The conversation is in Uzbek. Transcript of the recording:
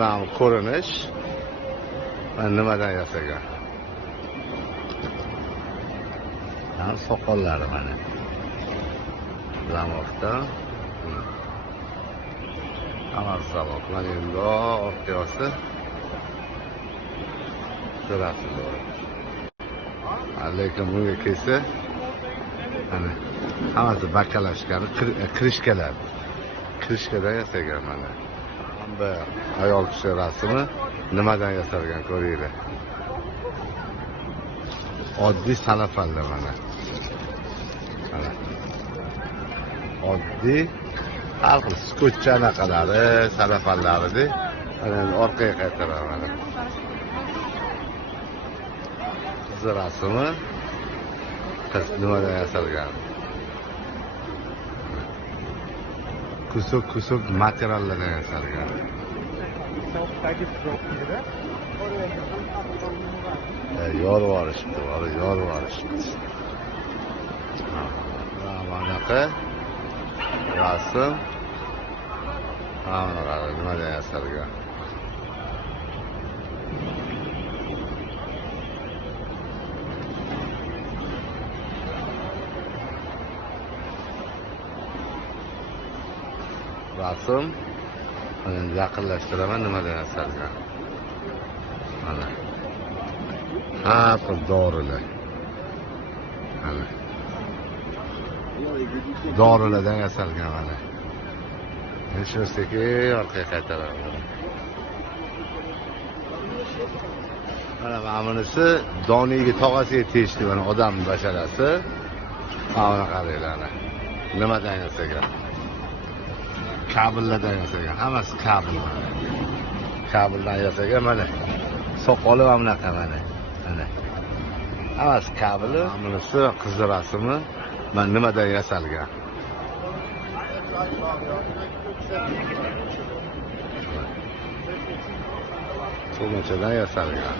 Mana ko'rinish va nimadan yasagan? Mana soqollari mana. Zamoqda. Hammasi zamoq. Mana endi orqasi turadi. Lekin bunga kelsa, mana hammasi bakalashgan, kirishkalar. Kirishkadan yasagan mana. Bu ayol kishi rasmi nimadan yasalgan ko'ringlar. Oddiy salafalla mana. Mana. Oddiy har xil skotcha anaqalari, salafallari mana orqaga qaytaraman mana. Qiz rasmi qiz nimadan yasalgan? Kusuk materiallardan yasalgan. Yorib olishibdi, yorib olishibdi. Bunaqa rasm mana nimadan yasalgan? Rasm endi yaqinlashtiraman nimadan yasalgan. Mana. Har xil dorilar. Mana. Dorilardan yasalgan mana. Shunchaki orqaga qaytaraman. Mana bunisi doniga tog'asiga tegishli mana odam basharasi. Mana qaranglar. Nimadan yasalgan? Kabellardan yasalgan. Hammasi kabel. Kabeldan yasalgan mana. Soqoli va bunaqa mana. Mana. Hammasi kabeli. Bunisi qiz rasmi. Mana nimadan yasalgan? So'machadan yasalgan.